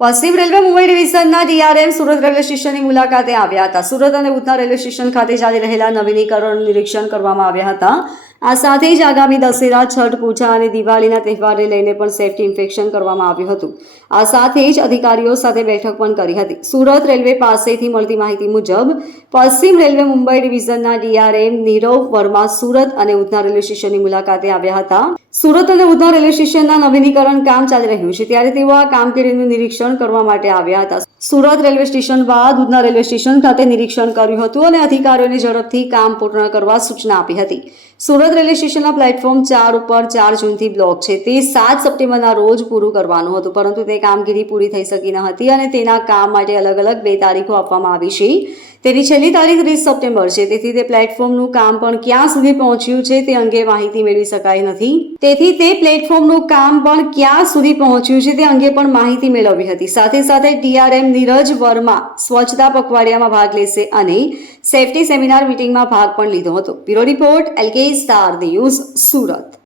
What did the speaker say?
પશ્ચિમ રેલવે મુંબઈ ડિવિઝનના DRM Surat railway સ્ટેશનની મુલાકાતે આવ્યા હતા. સુરત અને ઉધના રેલવે સ્ટેશન ખાતે ચાલી રહેલા નવીનીકરણ નિરીક્ષણ કરવામાં આવ્યા હતા. આ સાથે જ આગામી દશેરા, છઠ પૂજા અને દિવાળીના તહેવારને લઈને પણ સેફ્ટી ઇન્ફેક્શન કરવામાં આવ્યું હતું. આ સાથે જ અધિકારીઓ સાથે બેઠક પણ કરી હતી. સુરત રેલવે પાસેથી મળતી માહિતી મુજબ, પશ્ચિમ રેલવે મુંબઈ ડિવિઝનના ડીઆરએમ નીરવ વર્મા સુરત અને ઉધના રેલવે સ્ટેશનની મુલાકાતે આવ્યા હતા. સુરત અને ઉધના રેલવે સ્ટેશનના નવીનીકરણ કામ ચાલી રહ્યું છે, ત્યારે તેઓ આ કામગીરીનું નિરીક્ષણ કરવા માટે આવ્યા હતા. સુરત રેલવે સ્ટેશન બાદ ઉધના રેલવે સ્ટેશન ખાતે નિરીક્ષણ કર્યું હતું અને અધિકારીઓને ઝડપથી કામ પૂર્ણ કરવા સૂચના આપી હતી. સુરત રેલવે સ્ટેશનના પ્લેટફોર્મ ચાર ઉપર ચાર જૂનથી બ્લોક છે. તે સાત સપ્ટેમ્બરના રોજ પૂરું કરવાનું હતું, પરંતુ તે કામગીરી પૂરી થઈ શકી ન હતી અને તેના કામ માટે અલગ અલગ બે તારીખો આપવામાં આવી છે. તેની છેલ્લી તારીખ ત્રીસ સપ્ટેમ્બર છે. તેથી તે પ્લેટફોર્મનું કામ પણ ક્યાં સુધી પહોંચ્યું છે તે અંગે માહિતી મેળવી શકાય નથી. તેથી તે પ્લેટફોર્મનું કામ પણ ક્યાં સુધી પહોંચ્યું છે તે અંગે પણ માહિતી મેળવી હતી. સાથે સાથે ટીઆરએમ નીરજ વર્મા સ્વચ્છતા પખવાડિયામાં ભાગ લેશે અને સેફટી સેમિનાર મિટિંગમાં ભાગ પણ લીધો હતો. Bureau report LK star news Surat.